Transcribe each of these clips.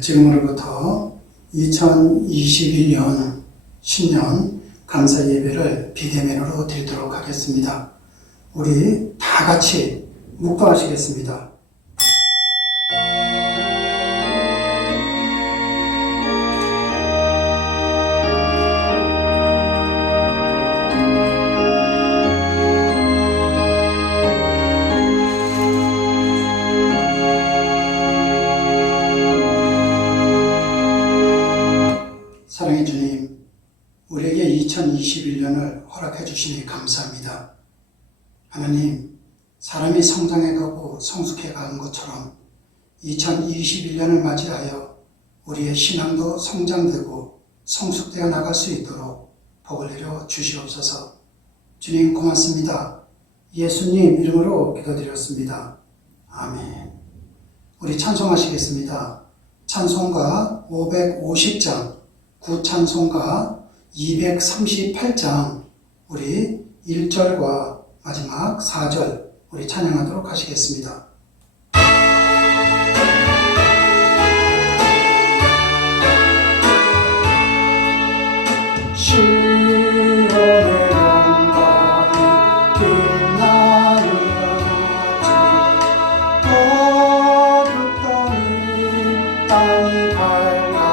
지금으로부터 2021년 신년 감사 예배를 비대면으로 드리도록 하겠습니다. 우리 다 같이 묵도하시겠습니다. 사랑의 주님, 우리에게 2021년을 허락해 주시니 감사합니다. 하나님, 사람이 성장해가고 성숙해가는 것처럼 2021년을 맞이하여 우리의 신앙도 성장되고 성숙되어 나갈 수 있도록 복을 내려 주시옵소서. 주님 고맙습니다. 예수님 이름으로 기도드렸습니다. 아멘. 우리 찬송하시겠습니다. 찬송가 550장, 구찬송가 238장, 우리 1절과 마지막 4절 우리 찬양하도록 하시겠습니다. 시온의 영광이 빛나는 아침, 어둡더니 땅이 밝아오니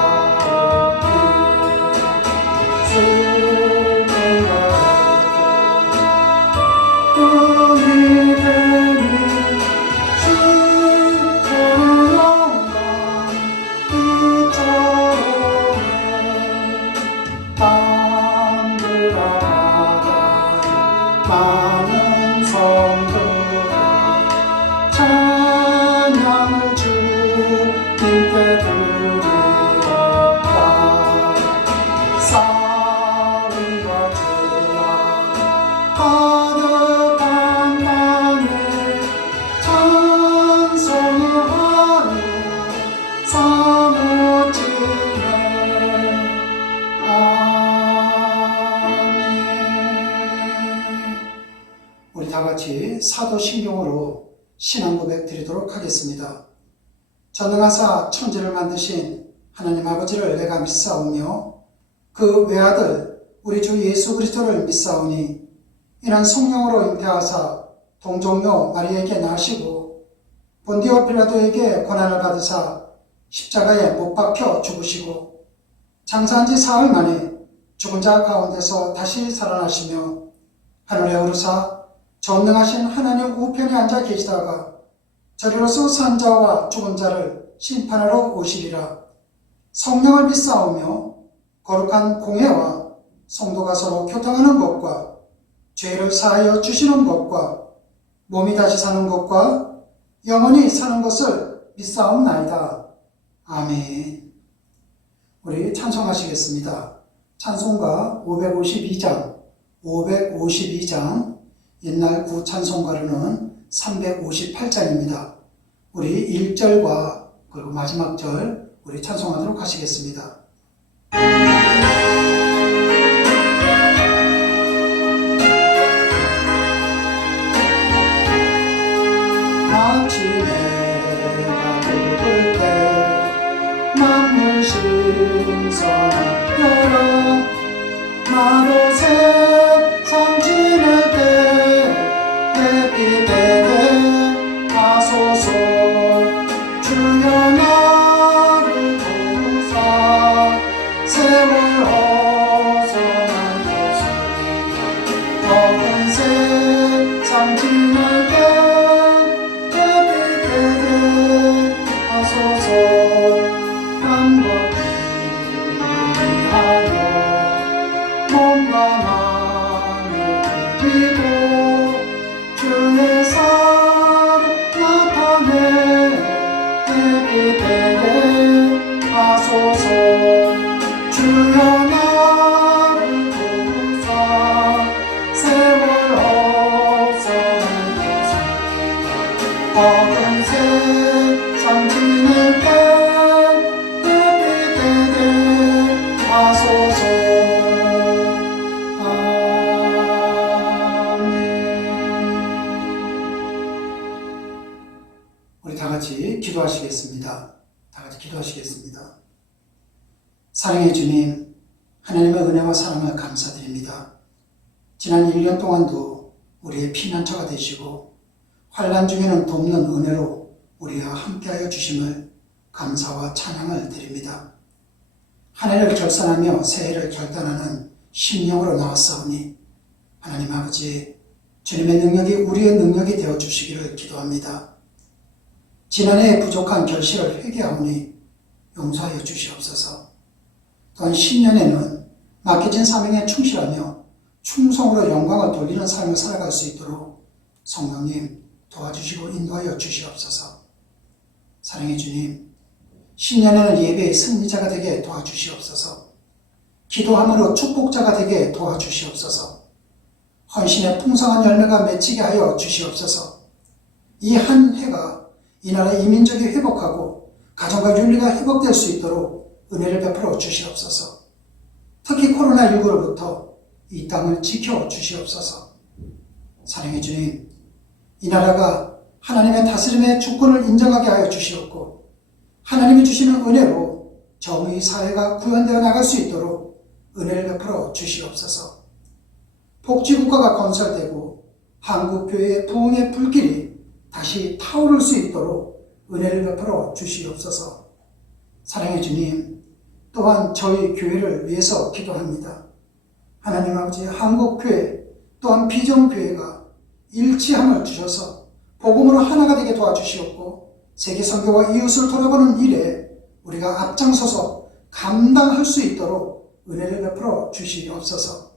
많은 성도가 찬양을 주님께 드리었다. 싸움과 죄악 가득한 땅에 찬송의 하루 사무치네. 우리 다 같이 사도신경으로 신앙 고백 드리도록 하겠습니다. 전능하사 천지를 만드신 하나님 아버지를 내가 믿사오며 그 외아들 우리 주 예수 그리스도를 믿사오니 이는 성령으로 잉태하사 동정녀 마리아에게 나시고 본디오 빌라도에게 고난을 받으사 십자가에 못 박혀 죽으시고 장사한 지 사흘 만에 죽은 자 가운데서 다시 살아나시며 하늘에 오르사 전능하신 하나님 우편에 앉아 계시다가 저리로서 산 자와 죽은 자를 심판하러 오시리라. 성령을 믿사오며 거룩한 공회와 성도가 서로 교통하는 것과 죄를 사하여 주시는 것과 몸이 다시 사는 것과 영원히 사는 것을 믿사옵나이다. 아멘. 우리 찬송하시겠습니다. 찬송가 552장 옛날 구찬송가로는 358장입니다. 우리 1절과 그리고 마지막 절 우리 찬송하도록 하시겠습니다. 마침내 내가 부를 때 만물 신성한 여러 나로 세상 지낼 때 햇빛에 가소서. 주여 나를 도우사 세월 어선한 곳 더큰 세상 지낼 때 햇빛에 가소서. 한번 위하여 몸과 마음을 드리고 주의 사랑 나타내 햇빛에 가소서. 주여 나를 도우사 세월 어선한 곳 어두운 세상 지낼 때 햇빛에 가소서. 기도하시겠습니다. 다 같이 기도하시겠습니다. 사랑의 주님, 하나님의 은혜와 사랑을 감사드립니다. 지난 1년 동안도 우리의 피난처가 되시고 환난 중에는 돕는 은혜로 우리와 함께하여 주심을 감사와 찬양을 드립니다. 한 해를 결산하며 새해를 결단하는 심령으로 나왔사오니 하나님 아버지, 주님의 능력이 우리의 능력이 되어 주시기를 기도합니다. 지난해에 부족한 결실을 회개하오니 용서하여 주시옵소서. 또한 신년에는 맡겨진 사명에 충실하며 충성으로 영광을 돌리는 삶을 살아갈 수 있도록 성령님 도와주시고 인도하여 주시옵소서. 사랑의 주님, 신년에는 예배의 승리자가 되게 도와주시옵소서. 기도함으로 축복자가 되게 도와주시옵소서. 헌신의 풍성한 열매가 맺히게 하여 주시옵소서. 이 한 해가 이 나라 이민족이 회복하고 가정과 윤리가 회복될 수 있도록 은혜를 베풀어 주시옵소서. 특히 코로나19로부터 이 땅을 지켜 주시옵소서. 사랑의 주님, 이 나라가 하나님의 다스림의 주권을 인정하게 하여 주시옵고 하나님이 주시는 은혜로 정의 사회가 구현되어 나갈 수 있도록 은혜를 베풀어 주시옵소서. 복지국가가 건설되고 한국교회의 부흥의 불길이 다시 타오를 수 있도록 은혜를 베풀어 주시옵소서. 사랑의 주님, 또한 저희 교회를 위해서 기도합니다. 하나님 아버지, 한국교회 또한 비전교회가 일치함을 주셔서 복음으로 하나가 되게 도와주시옵고 세계 선교와 이웃을 돌아보는 일에 우리가 앞장서서 감당할 수 있도록 은혜를 베풀어 주시옵소서.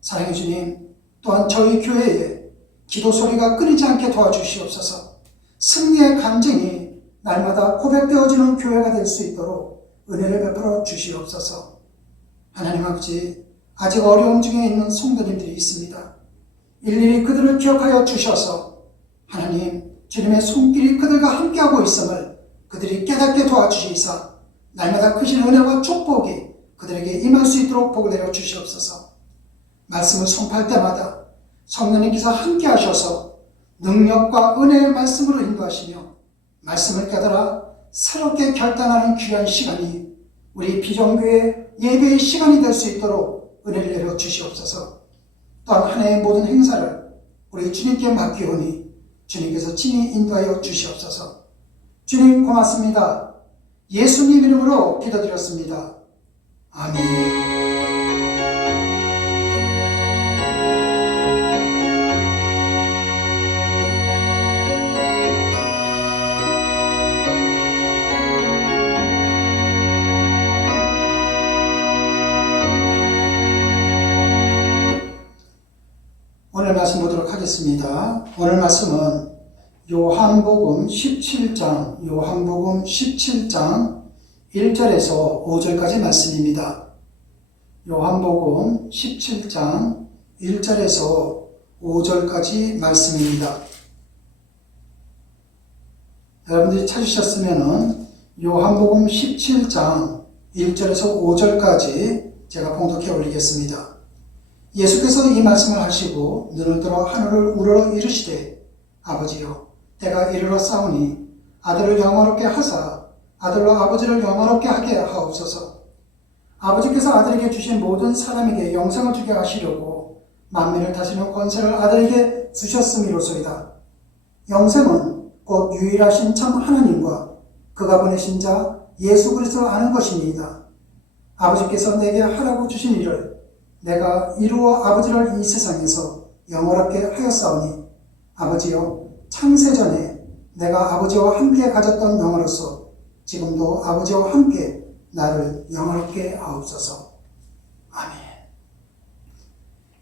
사랑의 주님, 또한 저희 교회에 기도 소리가 끊이지 않게 도와주시옵소서. 승리의 간증이 날마다 고백되어지는 교회가 될 수 있도록 은혜를 베풀어 주시옵소서. 하나님 아버지, 아직 어려움 중에 있는 성도님들이 있습니다. 일일이 그들을 기억하여 주셔서 하나님, 주님의 손길이 그들과 함께하고 있음을 그들이 깨닫게 도와주시사 날마다 크신 은혜와 축복이 그들에게 임할 수 있도록 복을 내려 주시옵소서. 말씀을 선포할 때마다 성령님께서 함께 하셔서 능력과 은혜의 말씀으로 인도하시며 말씀을 깨달아 새롭게 결단하는 귀한 시간이 우리 비전교회 예배의 시간이 될 수 있도록 은혜를 내려 주시옵소서. 또한 한 해의 모든 행사를 우리 주님께 맡기오니 주님께서 친히 인도하여 주시옵소서. 주님 고맙습니다. 예수님 이름으로 기도드렸습니다. 아멘. 오늘 말씀 보도록 하겠습니다. 오늘 말씀은 요한복음 17장 1절에서 5절까지 말씀입니다. 요한복음 17장 1절에서 5절까지 말씀입니다. 여러분들이 찾으셨으면 요한복음 17장 1절에서 5절까지 제가 봉독해 올리겠습니다. 예수께서 이 말씀을 하시고 눈을 들어 하늘을 우러러 이르시되 아버지여, 때가 이르러 싸우니 아들을 영화롭게 하사 아들로 아버지를 영화롭게 하게 하옵소서. 아버지께서 아들에게 주신 모든 사람에게 영생을 주게 하시려고 만민을 다스리는 권세를 아들에게 주셨음이로소이다. 영생은 곧 유일하신 참 하나님과 그가 보내신 자 예수 그리스도를 아는 것이니이다. 아버지께서 내게 하라고 주신 일을 내가 이루어 아버지를 이 세상에서 영원하게 하였사오니 아버지여, 창세전에 내가 아버지와 함께 가졌던 영화로서 지금도 아버지와 함께 나를 영원하게 하옵소서. 아멘.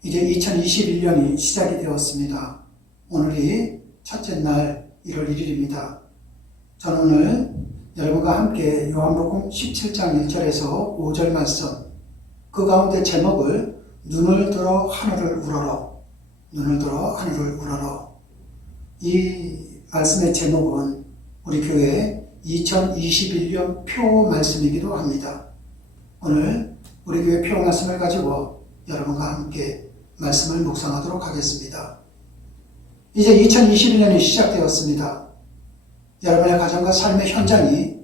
이제 2021년이 시작이 되었습니다. 오늘이 첫째 날 1월 1일입니다. 저는 오늘 여러분과 함께 요한복음 17장 1절에서 5절 말씀, 그 가운데 제목을 눈을 들어 하늘을 우러러, 눈을 들어 하늘을 우러러. 이 말씀의 제목은 우리 교회 2021년 표 말씀이기도 합니다. 오늘 우리 교회 표 말씀을 가지고 여러분과 함께 말씀을 묵상하도록 하겠습니다. 이제 2021년이 시작되었습니다. 여러분의 가정과 삶의 현장이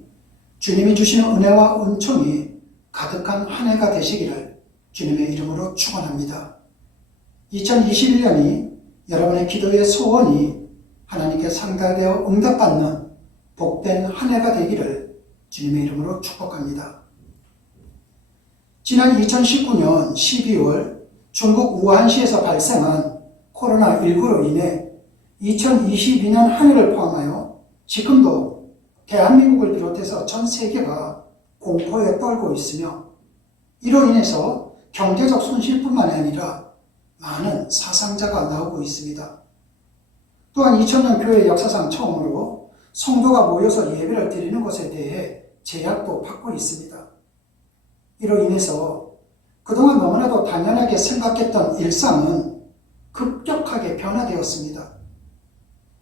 주님이 주시는 은혜와 은총이 가득한 한 해가 되시기를 주님의 이름으로 축원합니다. 2021년이 여러분의 기도의 소원이 하나님께 상달되어 응답받는 복된 한 해가 되기를 주님의 이름으로 축복합니다. 지난 2019년 12월 중국 우한시에서 발생한 코로나19로 인해 2022년 한 해를 포함하여 지금도 대한민국을 비롯해서 전 세계가 공포에 떨고 있으며 이로 인해서 경제적 손실뿐만 아니라 많은 사상자가 나오고 있습니다. 또한 2000년 교회 역사상 처음으로 성도가 모여서 예배를 드리는 것에 대해 제약도 받고 있습니다. 이로 인해서 그동안 너무나도 당연하게 생각했던 일상은 급격하게 변화되었습니다.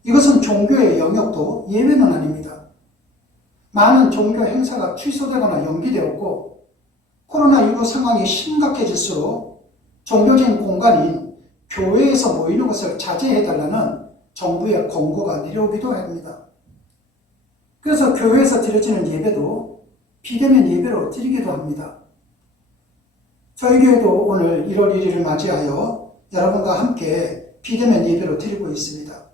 이것은 종교의 영역도 예외는 아닙니다. 많은 종교 행사가 취소되거나 연기되었고 코로나19 상황이 심각해질수록 종교적인 공간인 교회에서 모이는 것을 자제해달라는 정부의 권고가 내려오기도 합니다. 그래서 교회에서 드려지는 예배도 비대면 예배로 드리기도 합니다. 저희 교회도 오늘 1월 1일을 맞이하여 여러분과 함께 비대면 예배로 드리고 있습니다.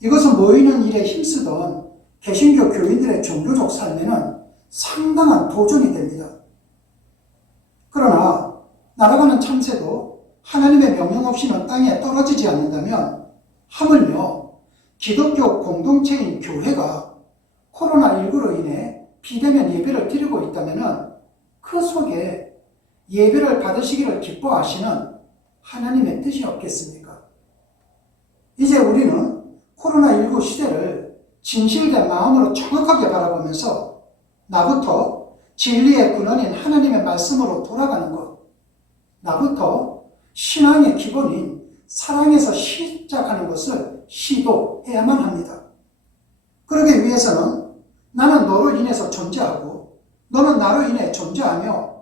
이것은 모이는 일에 힘쓰던 개신교 교인들의 종교적 삶에는 상당한 도전이 됩니다. 그러나 날아가는 참새도 하나님의 명령 없이는 땅에 떨어지지 않는다면 하물며 기독교 공동체인 교회가 코로나19로 인해 비대면 예배를 드리고 있다면 그 속에 예배를 받으시기를 기뻐하시는 하나님의 뜻이 없겠습니까? 이제 우리는 코로나19 시대를 진실된 마음으로 정확하게 바라보면서 나부터 진리의 근원인 하나님의 말씀으로 돌아가는 것, 나부터 신앙의 기본인 사랑에서 시작하는 것을 시도해야만 합니다. 그러기 위해서는 나는 너로 인해서 존재하고 너는 나로 인해 존재하며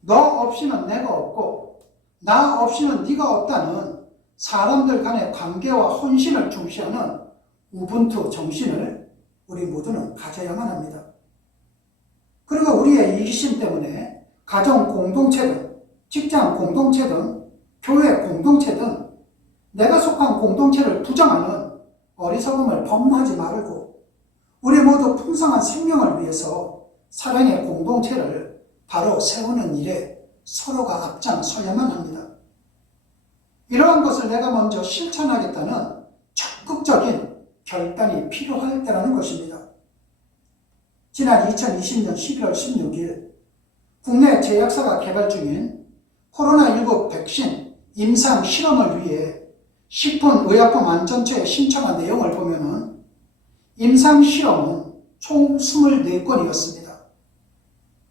너 없이는 내가 없고 나 없이는 네가 없다는 사람들 간의 관계와 헌신을 중시하는 우분투 정신을 우리 모두는 가져야만 합니다. 그리고 우리의 이기심 때문에 가정 공동체든 직장 공동체든 교회 공동체든 내가 속한 공동체를 부정하는 어리석음을 범하지 말고 우리 모두 풍성한 생명을 위해서 사랑의 공동체를 바로 세우는 일에 서로가 앞장서야만 합니다. 이러한 것을 내가 먼저 실천하겠다는 적극적인 결단이 필요할 때라는 것입니다. 지난 2020년 11월 16일 국내 제약사가 개발 중인 코로나19 백신 임상 실험을 위해 식품의약품안전처에 신청한 내용을 보면은 임상 실험은 총 24건이었습니다.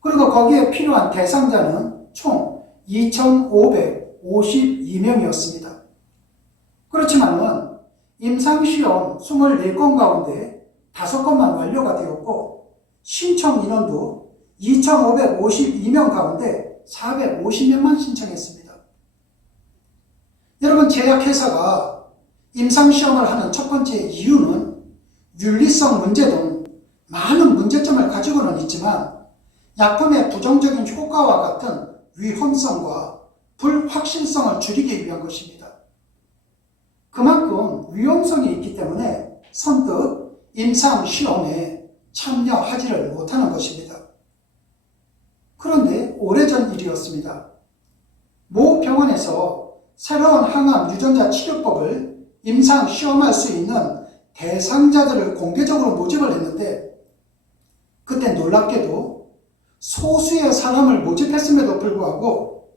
그리고 거기에 필요한 대상자는 총 2,552명이었습니다. 그렇지만은 임상시험 24건 가운데 5건만 완료가 되었고 신청 인원도 2,552명 가운데 450명만 신청했습니다. 여러분, 제약회사가 임상시험을 하는 첫 번째 이유는 윤리성 문제 등 많은 문제점을 가지고는 있지만 약품의 부정적인 효과와 같은 위험성과 불확실성을 줄이기 위한 것입니다. 그만큼 위험성이 있기 때문에 선뜻 임상시험에 참여하지를 못하는 것입니다. 그런데 오래전 일이었습니다. 모 병원에서 새로운 항암 유전자 치료법을 임상시험할 수 있는 대상자들을 공개적으로 모집을 했는데 그때 놀랍게도 소수의 사람을 모집했음에도 불구하고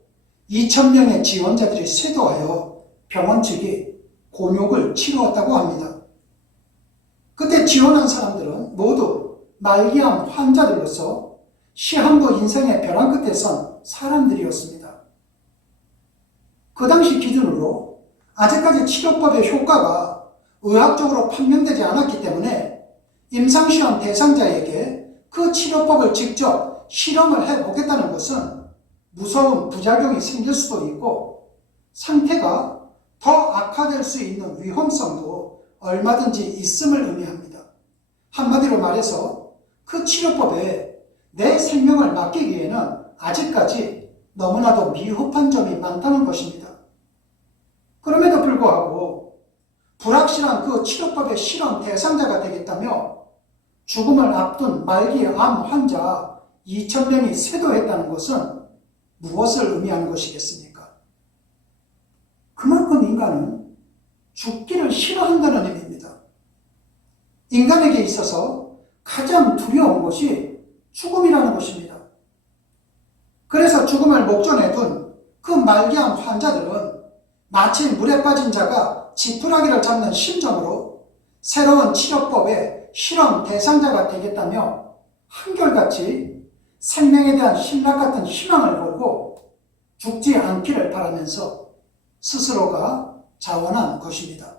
2,000명의 지원자들이 쇄도하여 병원 측이 곤욕을 치루었다고 합니다. 그때 지원한 사람들은 모두 말기암 환자들로서 시한부 인생의 벼랑 끝에 선 사람들이었습니다. 그 당시 기준으로 아직까지 치료법의 효과가 의학적으로 판명되지 않았기 때문에 임상시험 대상자에게 그 치료법을 직접 실험을 해보겠다는 것은 무서운 부작용이 생길 수도 있고 상태가 더 악화될 수 있는 위험성도 얼마든지 있음을 의미합니다. 한마디로 말해서 그 치료법에 내 생명을 맡기기에는 아직까지 너무나도 미흡한 점이 많다는 것입니다. 그럼에도 불구하고 불확실한 그 치료법의 실험 대상자가 되겠다며 죽음을 앞둔 말기 암 환자 2,000명이 쇄도했다는 것은 무엇을 의미하는 것이겠습니까? 그만큼 인간은 죽기를 싫어한다는 의미입니다. 인간에게 있어서 가장 두려운 것이 죽음이라는 것입니다. 그래서 죽음을 목전에 둔 그 말기암 환자들은 마치 물에 빠진 자가 지푸라기를 잡는 심정으로 새로운 치료법의 실험 대상자가 되겠다며 한결같이 생명에 대한 신락 같은 희망을 걸고 죽지 않기를 바라면서 스스로가 자원한 것입니다.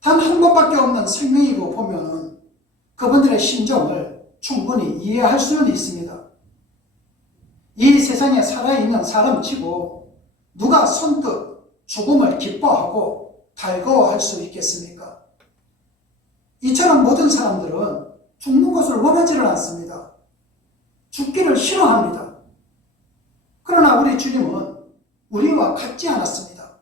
단 한 번밖에 없는 생명이고 보면은 그분들의 심정을 충분히 이해할 수는 있습니다. 이 세상에 살아있는 사람치고 누가 선뜻 죽음을 기뻐하고 달거워할 수 있겠습니까? 이처럼 모든 사람들은 죽는 것을 원하지를 않습니다. 죽기를 싫어합니다. 그러나 우리 주님은 우리와 같지 않았습니다.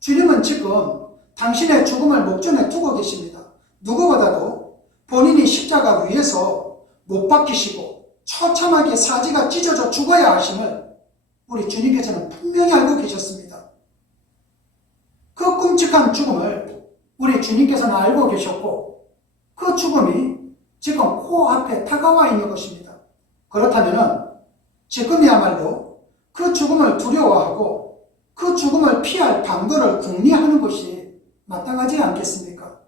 주님은 지금 당신의 죽음을 목전에 두고 계십니다. 누구보다도 본인이 십자가 위에서 못 박히시고 처참하게 사지가 찢어져 죽어야 하심을 우리 주님께서는 분명히 알고 계셨습니다. 그 끔찍한 죽음을 우리 주님께서는 알고 계셨고 그 죽음이 지금 코앞에 다가와 있는 것입니다. 그렇다면 지금이야말로 그 죽음을 두려워하고 그 죽음을 피할 방도를 궁리하는 것이 마땅하지 않겠습니까?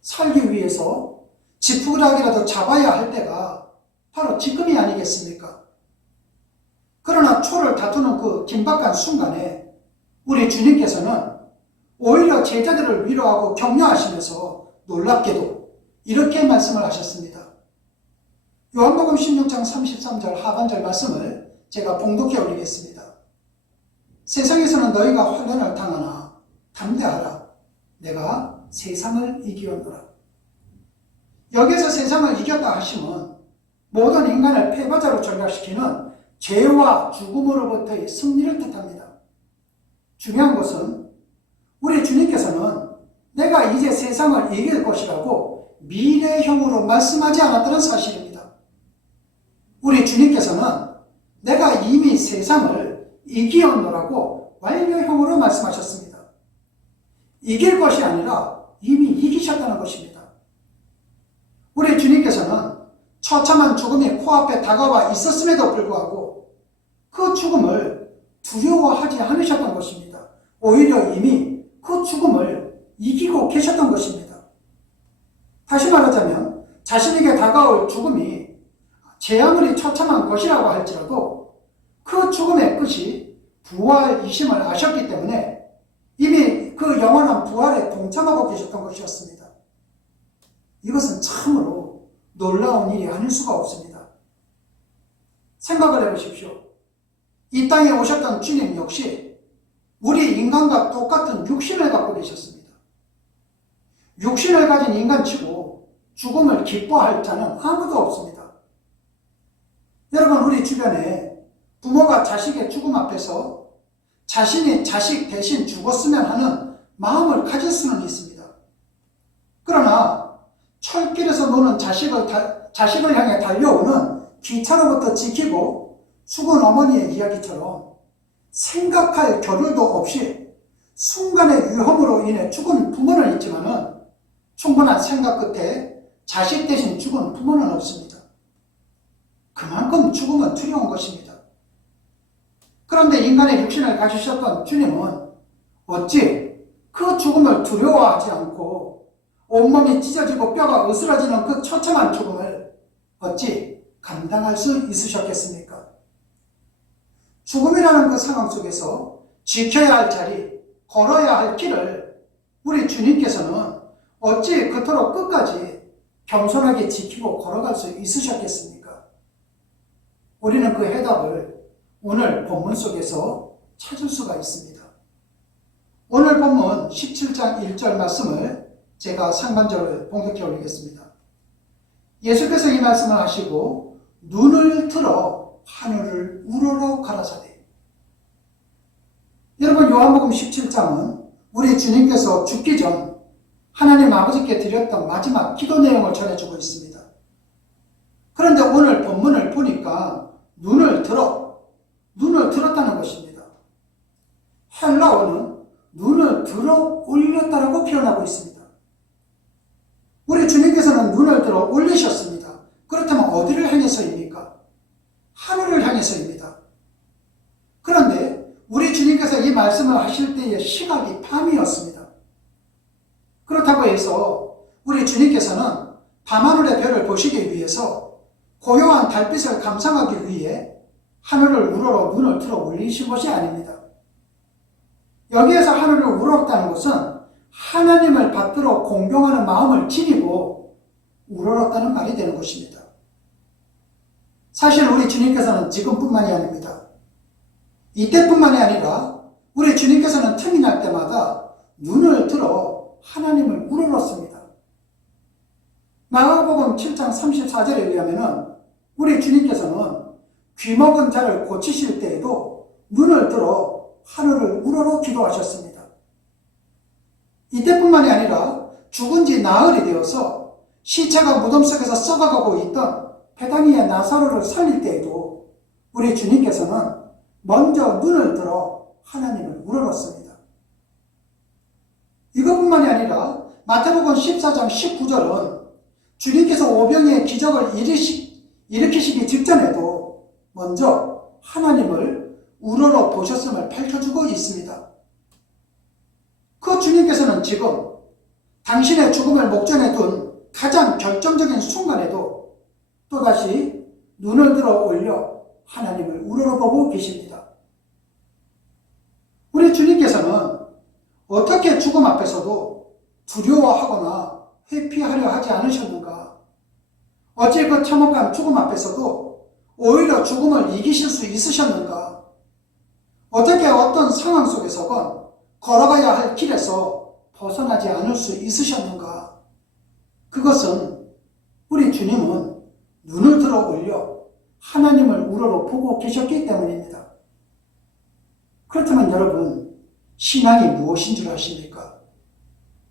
살기 위해서 지푸라기라도 잡아야 할 때가 바로 지금이 아니겠습니까? 그러나 초를 다투는 그 긴박한 순간에 우리 주님께서는 오히려 제자들을 위로하고 격려하시면서 놀랍게도 이렇게 말씀을 하셨습니다. 요한복음 16장 33절 하반절 말씀을 제가 봉독해 올리겠습니다. 세상에서는 너희가 환난을 당하나 담대하라. 내가 세상을 이기었노라. 여기서 세상을 이겼다 하심은 모든 인간을 패바자로 전락시키는 죄와 죽음으로부터의 승리를 뜻합니다. 중요한 것은 우리 주님께서는 내가 이제 세상을 이길 것이라고 미래형으로 말씀하지 않았다는 사실입니다. 우리 주님께서는 내가 이미 세상을 이기었노라고 완료형으로 말씀하셨습니다. 이길 것이 아니라 이미 이기셨다는 것입니다. 우리 주님께서는 처참한 죽음이 코앞에 다가와 있었음에도 불구하고 그 죽음을 두려워하지 않으셨던 것입니다. 오히려 이미 그 죽음을 이기고 계셨던 것입니다. 다시 말하자면 자신에게 다가올 죽음이 제 아무리 처참한 것이라고 할지라도 그 죽음의 끝이 부활이심을 아셨기 때문에 이미 그 영원한 부활에 동참하고 계셨던 것이었습니다. 이것은 참으로 놀라운 일이 아닐 수가 없습니다. 생각을 해보십시오. 이 땅에 오셨던 주님 역시 우리 인간과 똑같은 육신을 갖고 계셨습니다. 육신을 가진 인간치고 죽음을 기뻐할 자는 아무도 없습니다. 여러분, 우리 주변에 부모가 자식의 죽음 앞에서 자신이 자식 대신 죽었으면 하는 마음을 가질 수는 있습니다. 그러나 철길에서 노는 자식을 향해 달려오는 기차로부터 지키고 죽은 어머니의 이야기처럼 생각할 겨를도 없이 순간의 위험으로 인해 죽은 부모는 있지만은 충분한 생각 끝에 자식 대신 죽은 부모는 없습니다. 그만큼 죽음은 두려운 것입니다. 그런데 인간의 육신을 가지셨던 주님은 어찌 그 죽음을 두려워하지 않고 온몸이 찢어지고 뼈가 으스러지는 그 처참한 죽음을 어찌 감당할 수 있으셨겠습니까? 죽음이라는 그 상황 속에서 지켜야 할 자리, 걸어야 할 길을 우리 주님께서는 어찌 그토록 끝까지 겸손하게 지키고 걸어갈 수 있으셨겠습니까? 우리는 그 해답을 오늘 본문 속에서 찾을 수가 있습니다. 오늘 본문 17장 1절 말씀을 제가 상반절을 봉독해 올리겠습니다. 예수께서 이 말씀을 하시고 눈을 들어 하늘을 우러러 가라사대. 여러분, 요한복음 17장은 우리 주님께서 죽기 전 하나님 아버지께 드렸던 마지막 기도 내용을 전해주고 있습니다. 그런데 오늘 본문을 보니까 눈을 들었다는 것입니다. 헬라어는 눈을 들어 올렸다라고 표현하고 있습니다. 우리 주님께서는 눈을 들어 올리셨습니다. 그렇다면 어디를 향해서입니까? 하늘을 향해서입니다. 그런데 우리 주님께서 이 말씀을 하실 때의 시각이 밤이었습니다. 그렇다고 해서 우리 주님께서는 밤하늘의 별을 보시기 위해서 고요한 달빛을 감상하기 위해 하늘을 우러러 눈을 들어 올리신 것이 아닙니다. 여기에서 하늘을 우러렀다는 것은 하나님을 받들어 공경하는 마음을 지니고 우러렀다는 말이 되는 것입니다. 사실 우리 주님께서는 지금뿐만이 아닙니다. 이때뿐만이 아니라 우리 주님께서는 틈이 날 때마다 눈을 들어 하나님을 우러렀습니다. 마가복음 7장 34절에 의하면 우리 주님께서는 귀먹은 자를 고치실 때에도 눈을 들어 하늘을 우러러 기도하셨습니다. 이때뿐만이 아니라 죽은 지 나흘이 되어서 시체가 무덤 속에서 썩어가고 있던 베다니의 나사로를 살릴 때에도 우리 주님께서는 먼저 눈을 들어 하나님을 우러렀습니다. 이것뿐만이 아니라 마태복음 14장 19절은 주님께서 오병이의 기적을 일으키시기 직전에도 먼저 하나님을 우러러 보셨음을 밝혀주고 있습니다. 그 주님께서는 지금 당신의 죽음을 목전에 둔 가장 결정적인 순간에도 또다시 눈을 들어 올려 하나님을 우러러보고 계십니다. 우리 주님께서는 어떻게 죽음 앞에서도 두려워하거나 회피하려 하지 않으셨는가? 어찌 그 참혹한 죽음 앞에서도 오히려 죽음을 이기실 수 있으셨는가? 어떻게 어떤 상황 속에서건 걸어가야 할 길에서 벗어나지 않을 수 있으셨는가? 그것은 우리 주님은 눈을 들어 올려 하나님을 우러러 보고 계셨기 때문입니다. 그렇다면 여러분, 신앙이 무엇인 줄 아십니까?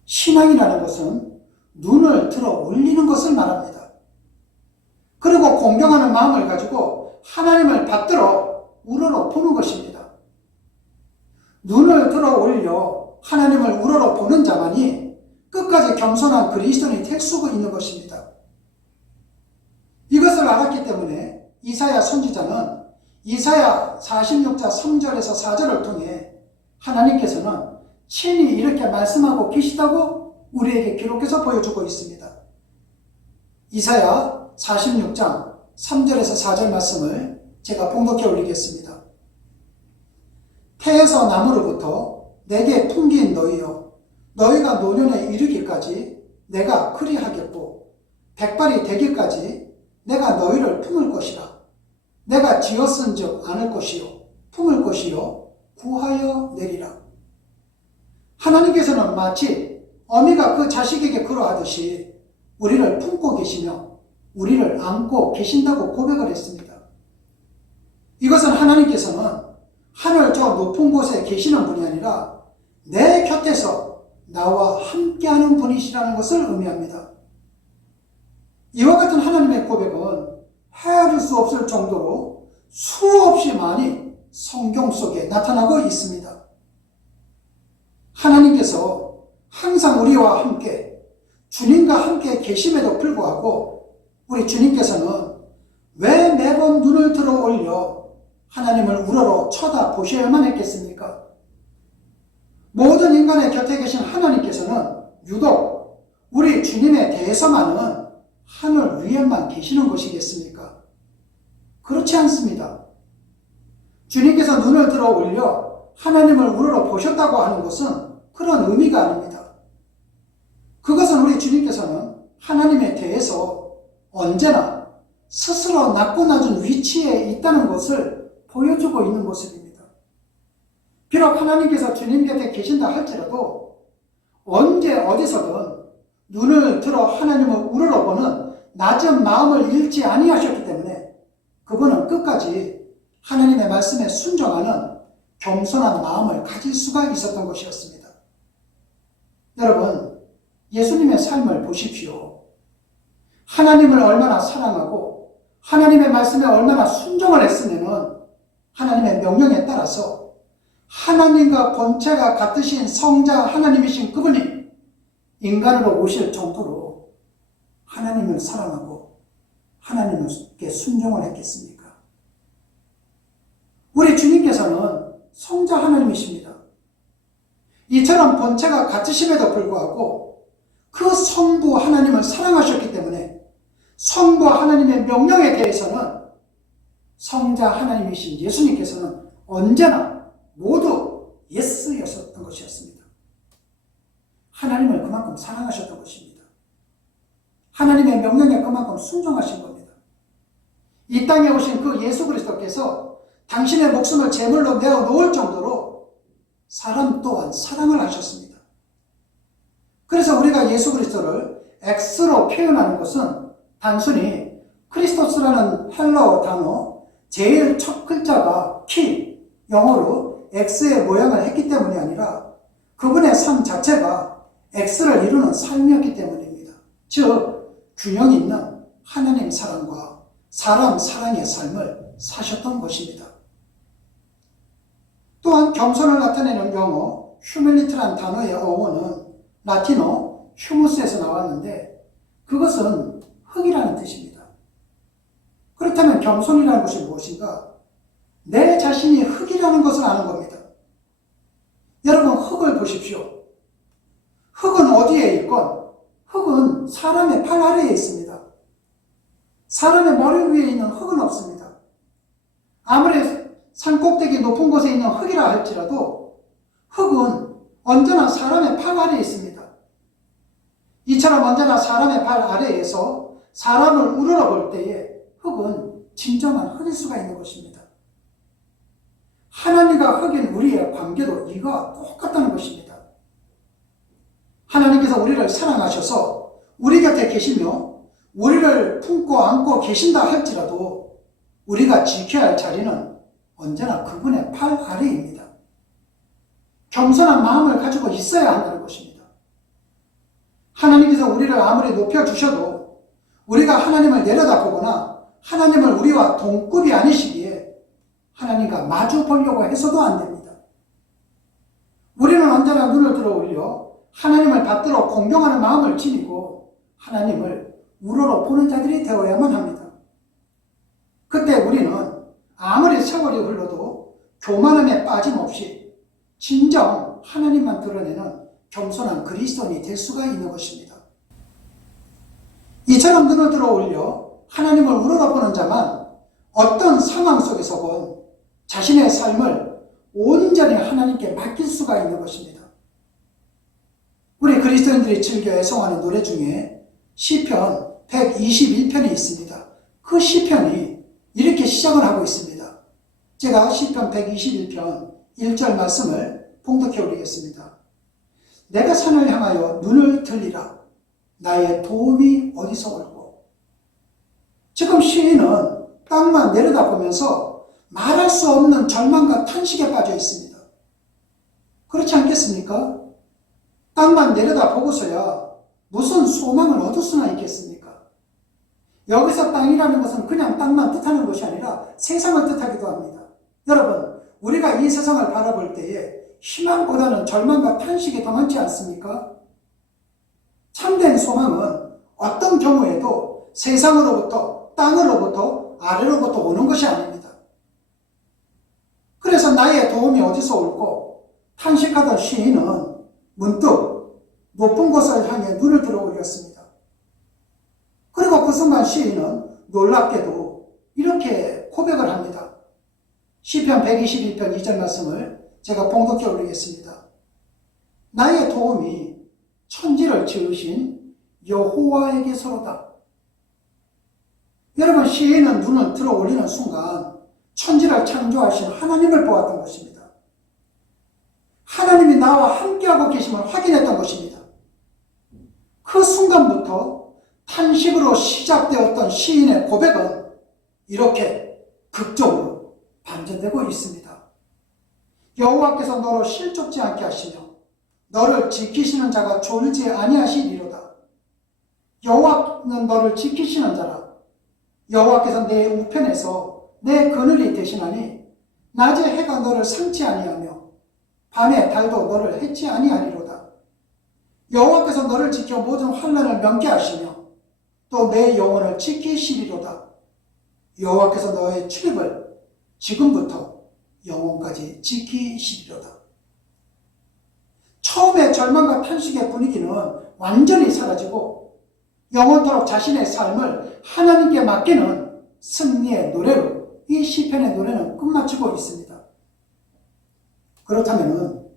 신앙이라는 것은 눈을 들어 올리는 것을 말합니다. 그리고 공경하는 마음을 가지고 하나님을 받들어 우러러 보는 것입니다. 눈을 들어 올려 하나님을 우러러 보는 자만이 끝까지 겸손한 그리스도인이 될 수가 있는 것입니다. 이것을 알았기 때문에 이사야 선지자는 이사야 46장 3절에서 4절을 통해 하나님께서는 친히 이렇게 말씀하고 계시다고 우리에게 기록해서 보여주고 있습니다. 이사야 46장 3절에서 4절 말씀을 제가 봉독해 올리겠습니다. 태에서 나무로부터 내게 풍기인 너희여, 너희가 노년에 이르기까지 내가 그리하겠고 백발이 되기까지 내가 너희를 품을 것이라. 내가 지었은즉 안을 것이요 품을 것이요 구하여 내리라. 하나님께서는 마치 어미가 그 자식에게 그러하듯이 우리를 품고 계시며 우리를 안고 계신다고 고백을 했습니다. 이것은 하나님께서는 하늘 저 높은 곳에 계시는 분이 아니라 내 곁에서 나와 함께하는 분이시라는 것을 의미합니다. 이와 같은 하나님의 고백은 헤아릴 수 없을 정도로 수없이 많이 성경 속에 나타나고 있습니다. 하나님께서 항상 우리와 함께 주님과 함께 계심에도 불구하고 우리 주님께서는 왜 매번 눈을 들어 올려 하나님을 우러러 쳐다보셔야만 했겠습니까? 모든 인간의 곁에 계신 하나님께서는 유독 우리 주님에 대해서만은 하늘 위에만 계시는 것이겠습니까? 그렇지 않습니다. 주님께서 눈을 들어 올려 하나님을 우러러 보셨다고 하는 것은 그런 의미가 아닙니다. 그것은 우리 주님께서는 하나님에 대해서 언제나 스스로 낮고 낮은 위치에 있다는 것을 보여주고 있는 모습입니다. 비록 하나님께서 주님 곁에 계신다 할지라도 언제 어디서든 눈을 들어 하나님을 우러러보는 낮은 마음을 잃지 아니하셨기 때문에 그분은 끝까지 하나님의 말씀에 순종하는 겸손한 마음을 가질 수가 있었던 것이었습니다. 여러분, 예수님의 삶을 보십시오. 하나님을 얼마나 사랑하고 하나님의 말씀에 얼마나 순종을 했으면 하나님의 명령에 따라서 하나님과 본체가 같으신 성자 하나님이신 그분이 인간으로 오실 정도로 하나님을 사랑하고 하나님께 순종을 했겠습니까? 우리 주님께서는 성자 하나님이십니다. 이처럼 본체가 같으심에도 불구하고 그 성부 하나님을 사랑하셨기 때문에 성부 하나님의 명령에 대해서는 성자 하나님이신 예수님께서는 언제나 모두 예스였었던 것이었습니다. 하나님을 그만큼 사랑하셨던 것입니다. 하나님의 명령에 그만큼 순종하신 겁니다. 이 땅에 오신 그 예수 그리스도께서 당신의 목숨을 제물로 내어 놓을 정도로 사람 또한 사랑을 하셨습니다. 그래서 우리가 예수 그리스도를 X로 표현하는 것은 단순히 크리스토스라는 헬라어 단어 제일 첫 글자가 키, 영어로 X의 모양을 했기 때문이 아니라 그분의 삶 자체가 X를 이루는 삶이었기 때문입니다. 즉 균형 있는 하나님 사랑과 사람 사랑의 삶을 사셨던 것입니다. 또한 겸손을 나타내는 영어 휴밀리티라는 단어의 어원은 라틴어 휴무스에서 나왔는데 그것은 흙이라는 뜻입니다. 그렇다면 겸손이라는 것이 무엇인가? 내 자신이 흙이라는 것을 아는 겁니다. 여러분, 흙을 보십시오. 흙은 어디에 있건 흙은 사람의 팔 아래에 있습니다. 사람의 머리 위에 있는 흙은 없습니다. 아무리 산 꼭대기 높은 곳에 있는 흙이라 할지라도 흙은 언제나 사람의 팔 아래에 있습니다. 이처럼 언제나 사람의 발 아래에서 사람을 우러러 볼 때에 흙은 진정한 흙일 수가 있는 것입니다. 하나님과 흙인 우리의 관계도 이와 똑같다는 것입니다. 하나님께서 우리를 사랑하셔서 우리 곁에 계시며 우리를 품고 안고 계신다 할지라도 우리가 지켜야 할 자리는 언제나 그분의 팔 아래입니다. 겸손한 마음을 가지고 있어야 한다는 것입니다. 하나님께서 우리를 아무리 높여주셔도 우리가 하나님을 내려다보거나 하나님을 우리와 동급이 아니시기에 하나님과 마주 보려고 해서도 안 됩니다. 우리는 언제나 눈을 들어 올려 하나님을 받들어 공경하는 마음을 지니고 하나님을 우러러 보는 자들이 되어야만 합니다. 그때 우리는 아무리 세월이 흘러도 교만함에 빠짐없이 진정 하나님만 드러내는 겸손한 그리스도인이 될 수가 있는 것입니다. 이처럼 눈을 들어 올려 하나님을 우러러보는 자만 어떤 상황 속에서건 자신의 삶을 온전히 하나님께 맡길 수가 있는 것입니다. 우리 그리스도인들이 즐겨 애송하는 노래 중에 시편 121편이 있습니다. 그 시편이 이렇게 시작을 하고 있습니다. 제가 시편 121편 1절 말씀을 봉독해 올리겠습니다. 내가 산을 향하여 눈을 들리라. 나의 도움이 어디서 올고. 지금 시인은 땅만 내려다보면서 말할 수 없는 절망과 탄식에 빠져 있습니다. 그렇지 않겠습니까? 땅만 내려다보고서야 무슨 소망을 얻을 수나 있겠습니까? 여기서 땅이라는 것은 그냥 땅만 뜻하는 것이 아니라 세상을 뜻하기도 합니다. 여러분, 우리가 이 세상을 바라볼 때에 희망보다는 절망과 탄식이 더 많지 않습니까? 참된 소망은 어떤 경우에도 세상으로부터, 땅으로부터, 아래로부터 오는 것이 아닙니다. 그래서 나의 도움이 어디서 올고 탄식하던 시인은 문득 높은 곳을 향해 눈을 들어 올렸습니다. 그리고 그 순간 시인은 놀랍게도 이렇게 고백을 합니다. 시편 121편 2절 말씀을 제가 봉독해 올리겠습니다. 나의 도움이 천지를 지으신 여호와에게서로다. 여러분, 시인은 눈을 들어 올리는 순간 천지를 창조하신 하나님을 보았던 것입니다. 하나님이 나와 함께하고 계심을 확인했던 것입니다. 그 순간부터 탄식으로 시작되었던 시인의 고백은 이렇게 극적으로 반전되고 있습니다. 여호와께서 너로 실족지 않게 하시며 너를 지키시는 자가 졸지 아니하시리로다. 여호와는 너를 지키시는 자라. 여호와께서 내 우편에서 내 그늘이 되시나니 낮에 해가 너를 상치 아니하며 밤에 달도 너를 해치 아니하리로다. 여호와께서 너를 지켜 모든 환난을 면케하시며 또 내 영혼을 지키시리로다. 여호와께서 너의 출입을 지금부터 영혼까지 지키시리로다. 처음에 절망과 탄식의 분위기는 완전히 사라지고 영원토록 자신의 삶을 하나님께 맡기는 승리의 노래로 이 시편의 노래는 끝마치고 있습니다. 그렇다면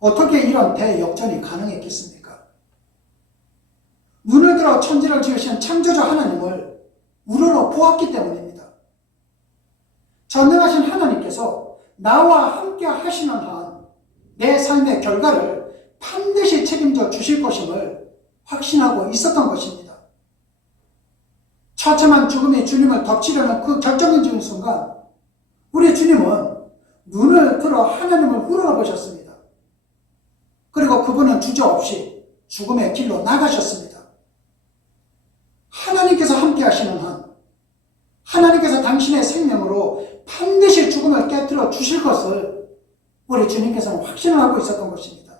어떻게 이런 대역전이 가능했겠습니까? 눈을 들어 천지를 지으신 창조자 하나님을 우러러 보았기 때문입니다. 전능하신 하나님께서 나와 함께 하시는 한 내 삶의 결과를 반드시 책임져 주실 것임을 확신하고 있었던 것입니다. 처참한 죽음이 주님을 덮치려는 그 결정적인 순간 우리 주님은 눈을 들어 하나님을 우러러보셨습니다. 그리고 그분은 주저없이 죽음의 길로 나가셨습니다. 하나님께서 함께 하시는 한 하나님께서 당신의 생명으로 반드시 죽음을 깨뜨려 주실 것을 우리 주님께서는 확신을 하고 있었던 것입니다.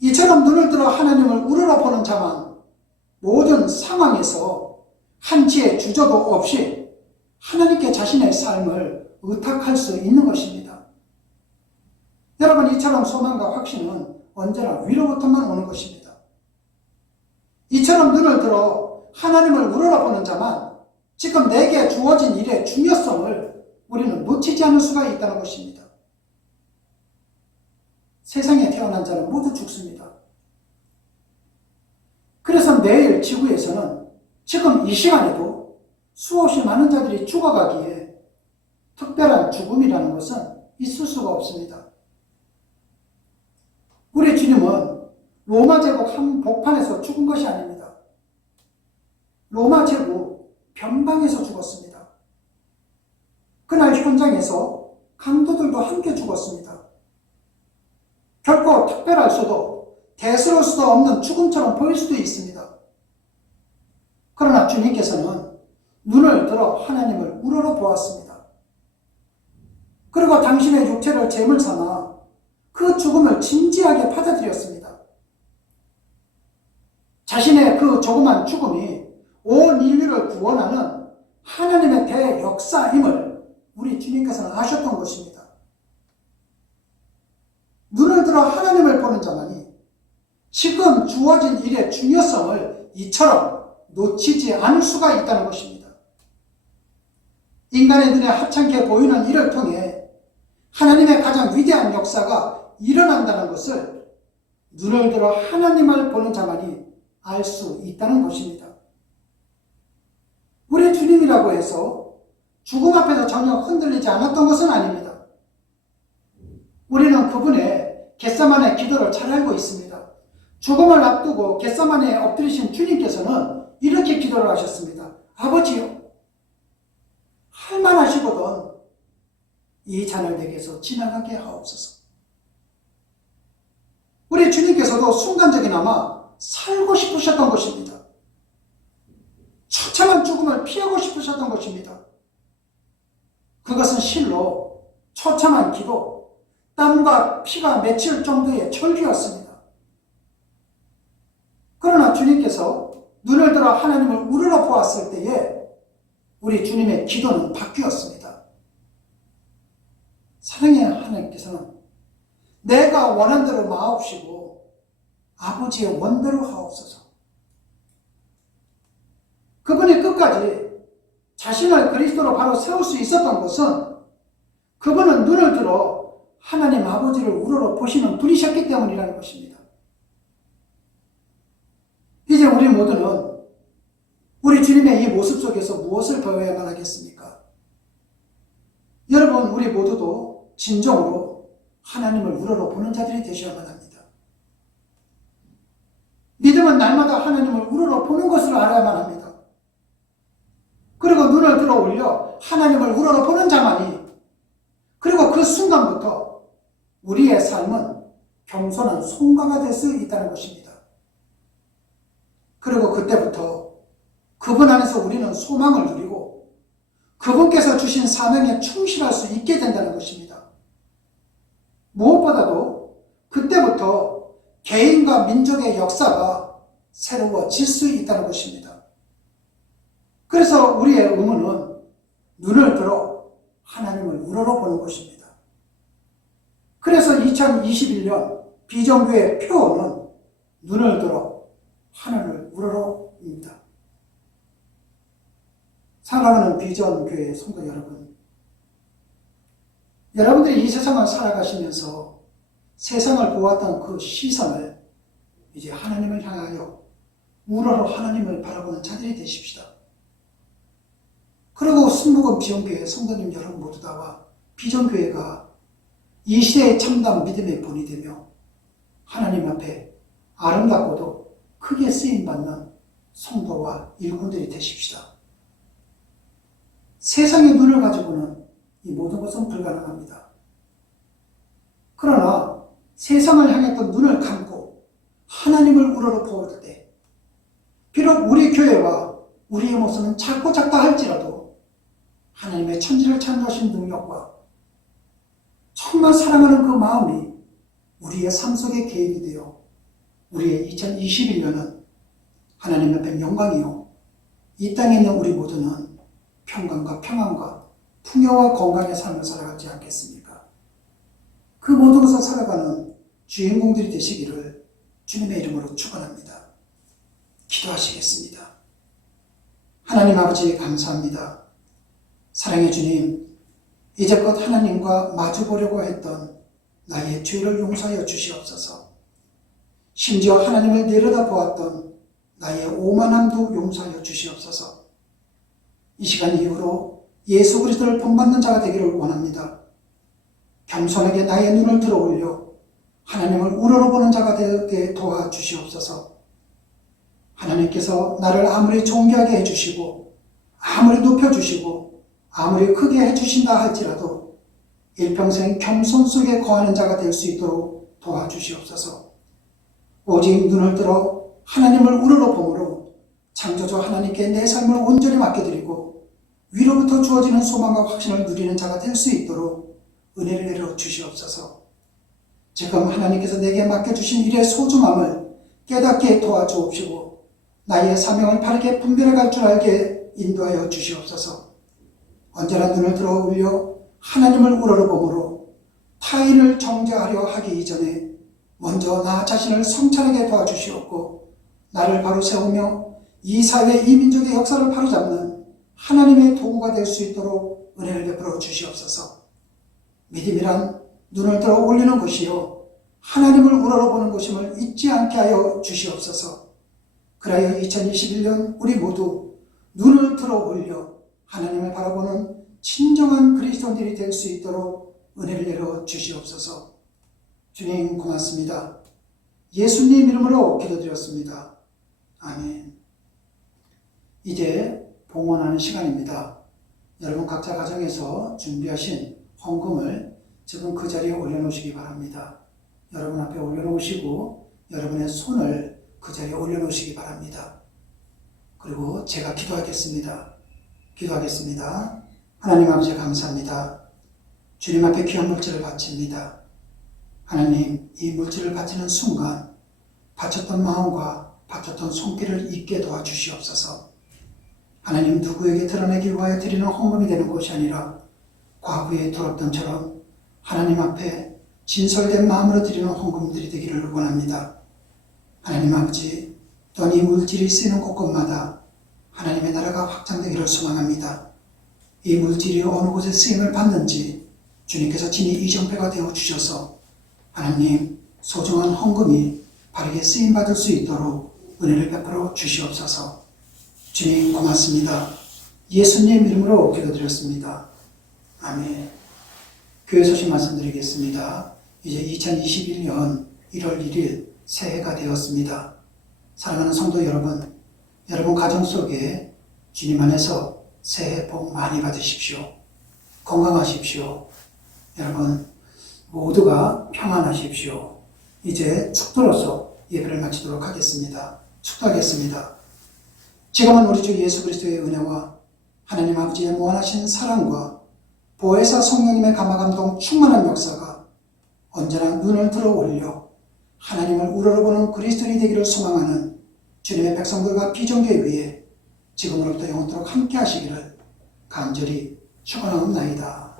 이처럼 눈을 들어 하나님을 우러러보는 자만 모든 상황에서 한치의 주저도 없이 하나님께 자신의 삶을 의탁할 수 있는 것입니다. 여러분, 이처럼 소망과 확신은 언제나 위로부터만 오는 것입니다. 이처럼 눈을 들어 하나님을 우러러보는 자만 지금 내게 주어진 일의 중요성을 우리는 놓치지 않을 수가 있다는 것입니다. 세상에 태어난 자는 모두 죽습니다. 그래서 매일 지구에서는 지금 이 시간에도 수없이 많은 자들이 죽어가기에 특별한 죽음이라는 것은 있을 수가 없습니다. 우리 주님은 로마 제국 한복판에서 죽은 것이 아닙니다. 로마 제국 변방에서 죽었습니다. 그날 현장에서 강도들도 함께 죽었습니다. 결코 특별할 수도 대수로울 수도 없는 죽음처럼 보일 수도 있습니다. 그러나 주님께서는 눈을 들어 하나님을 우러러 보았습니다. 그리고 당신의 육체를 제물 삼아 그 죽음을 진지하게 받아들였습니다. 자신의 그 조그만 죽음이 온 인류를 구원하는 하나님의 대역사임을 우리 주님께서는 아셨던 것입니다. 눈을 들어 하나님을 보는 자만이 지금 주어진 일의 중요성을 이처럼 놓치지 않을 수가 있다는 것입니다. 인간의 눈에 하찮게 보이는 일을 통해 하나님의 가장 위대한 역사가 일어난다는 것을 눈을 들어 하나님을 보는 자만이 알 수 있다는 것입니다. 우리 주님이라고 해서 죽음 앞에서 전혀 흔들리지 않았던 것은 아닙니다. 우리는 그분의 겟세마네 기도를 잘 알고 있습니다. 죽음을 앞두고 겟세마네에 엎드리신 주님께서는 이렇게 기도를 하셨습니다. 아버지요, 할만하시거든 이 잔을 내게서 지나가게 하옵소서. 우리 주님께서도 순간적이나마 살고 싶으셨던 것입니다. 처참한 죽음을 피하고 싶으셨던 것입니다. 그것은 실로 처참한 기도, 땀과 피가 맺힐 정도의 절규였습니다. 그러나 주님께서 눈을 들어 하나님을 우러러 보았을 때에 우리 주님의 기도는 바뀌었습니다. 사랑의 하나님께서는 내가 원한 대로 마옵시고 아버지의 원대로 하옵소서. 그분이 끝까지 자신을 그리스도로 바로 세울 수 있었던 것은 그분은 눈을 들어 하나님 아버지를 우러러 보시는 분이셨기 때문이라는 것입니다. 이제 우리 모두는 우리 주님의 이 모습 속에서 무엇을 배워야만 하겠습니까? 여러분, 우리 모두도 진정으로 하나님을 우러러 보는 자들이 되셔야만 합니다. 믿음은 날마다 하나님을 우러러 보는 것을 알아야만 합니다. 그리고 눈을 들어 올려 하나님을 우러러 보는 자만이, 그리고 그 순간부터 우리의 삶은 겸손한 송가가 될 수 있다는 것입니다. 그리고 그때부터 그분 안에서 우리는 소망을 누리고 그분께서 주신 사명에 충실할 수 있게 된다는 것입니다. 무엇보다도 그때부터 개인과 민족의 역사가 새로워질 수 있다는 것입니다. 그래서 우리의 의무는 눈을 들어 하나님을 우러러 보는 것입니다. 그래서 2021년 비전교회 표어는 눈을 들어 하늘을 우러러입니다. 사랑하는 비전교회 성도 여러분, 여러분들이 이 세상을 살아가시면서 세상을 보았던 그 시선을 이제 하나님을 향하여 우러러 하나님을 바라보는 자들이 되십시다. 그리고 순복음 비전교회 성도님 여러분 모두 다와 비전교회가 이 시대의 참담 믿음의 본이 되며 하나님 앞에 아름답고도 크게 쓰임받는 성도와 일꾼들이 되십시다. 세상의 눈을 가지고는 이 모든 것은 불가능합니다. 그러나 세상을 향했던 눈을 감고 하나님을 우러러 보을 때, 비록 우리 교회와 우리의 모습은 작고 작다 할지라도 하나님의 천지를 창조하신 능력과 정말 사랑하는 그 마음이 우리의 삶 속의 계획이 되어 우리의 2021년은 하나님 앞에 영광이요, 이 땅에 있는 우리 모두는 평강과 평안과 풍요와 건강의 삶을 살아가지 않겠습니까? 그 모든 것을 살아가는 주인공들이 되시기를 주님의 이름으로 축원합니다. 기도하시겠습니다. 하나님 아버지 감사합니다. 사랑의 주님, 이제껏 하나님과 마주보려고 했던 나의 죄를 용서하여 주시옵소서. 심지어 하나님을 내려다보았던 나의 오만함도 용서하여 주시옵소서. 이 시간 이후로 예수 그리스도를 본받는 자가 되기를 원합니다. 겸손하게 나의 눈을 들어 올려 하나님을 우러러보는 자가 되게 도와주시옵소서. 하나님께서 나를 아무리 존귀하게 해주시고 아무리 높여주시고 아무리 크게 해주신다 할지라도 일평생 겸손 속에 거하는 자가 될 수 있도록 도와주시옵소서. 오직 눈을 들어 하나님을 우러러봄으로 창조주 하나님께 내 삶을 온전히 맡겨드리고 위로부터 주어지는 소망과 확신을 누리는 자가 될 수 있도록 은혜를 내려 주시옵소서. 지금 하나님께서 내게 맡겨주신 일의 소중함을 깨닫게 도와주옵시고 나의 사명을 바르게 분별해 갈 줄 알게 인도하여 주시옵소서. 언제나 눈을 들어 올려 하나님을 우러러봄으로 타인을 정죄하려 하기 이전에 먼저 나 자신을 성찰하게 도와주시옵고 나를 바로 세우며 이 사회 이 민족의 역사를 바로잡는 하나님의 도구가 될 수 있도록 은혜를 베풀어 주시옵소서. 믿음이란 눈을 들어 올리는 것이요 하나님을 우러러보는 것임을 잊지 않게 하여 주시옵소서. 그라여 2021년 우리 모두 눈을 들어 올려 하나님을 바라보는 진정한 그리스도인들이 될 수 있도록 은혜를 내려 주시옵소서. 주님 고맙습니다. 예수님 이름으로 기도드렸습니다. 아멘. 이제 봉헌하는 시간입니다. 여러분 각자 가정에서 준비하신 헌금을 지금 그 자리에 올려놓으시기 바랍니다. 여러분 앞에 올려놓으시고 여러분의 손을 그 자리에 올려놓으시기 바랍니다. 그리고 제가 기도하겠습니다. 하나님 아버지 감사합니다. 주님 앞에 귀한 물질을 바칩니다. 하나님, 이 물질을 바치는 순간 바쳤던 마음과 바쳤던 손길을 잊게 도와주시옵소서. 하나님, 누구에게 드러내기 위하여 드리는 헌금이 되는 것이 아니라 과거에 돌았던처럼 하나님 앞에 진솔된 마음으로 드리는 헌금들이 되기를 원합니다. 하나님 아버지, 또한 이 물질이 쓰이는 곳곳마다 하나님의 나라가 확장되기를 소망합니다. 이 물질이 어느 곳에 쓰임을 받는지 주님께서 친히 이정표가 되어 주셔서 하나님 소중한 헌금이 바르게 쓰임받을 수 있도록 은혜를 베풀어 주시옵소서. 주님 고맙습니다. 예수님 이름으로 기도드렸습니다. 아멘. 교회 소식 말씀드리겠습니다. 이제 2021년 1월 1일 새해가 되었습니다. 사랑하는 성도 여러분, 여러분 가정 속에 주님 안에서 새해 복 많이 받으십시오. 건강하십시오. 여러분 모두가 평안하십시오. 이제 축도로서 예배를 마치도록 하겠습니다. 축도하겠습니다. 지금은 우리 주 예수 그리스도의 은혜와 하나님 아버지의 무한하신 사랑과 보혜사 성령님의 감화감동 충만한 역사가 언제나 눈을 들어 올려 하나님을 우러러보는 그리스도인이 되기를 소망하는 주님의 백성들과 비종교에 위해 지금으로부터 영원토록 함께 하시기를 간절히 축원하옵나이다.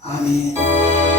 아멘.